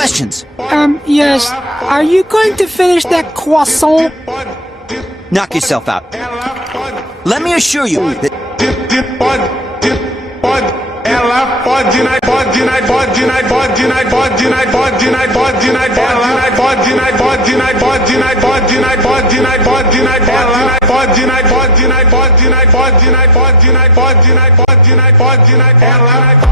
questions. Yes. Are you going to finish that croissant? Knock yourself out. Let me assure you that ela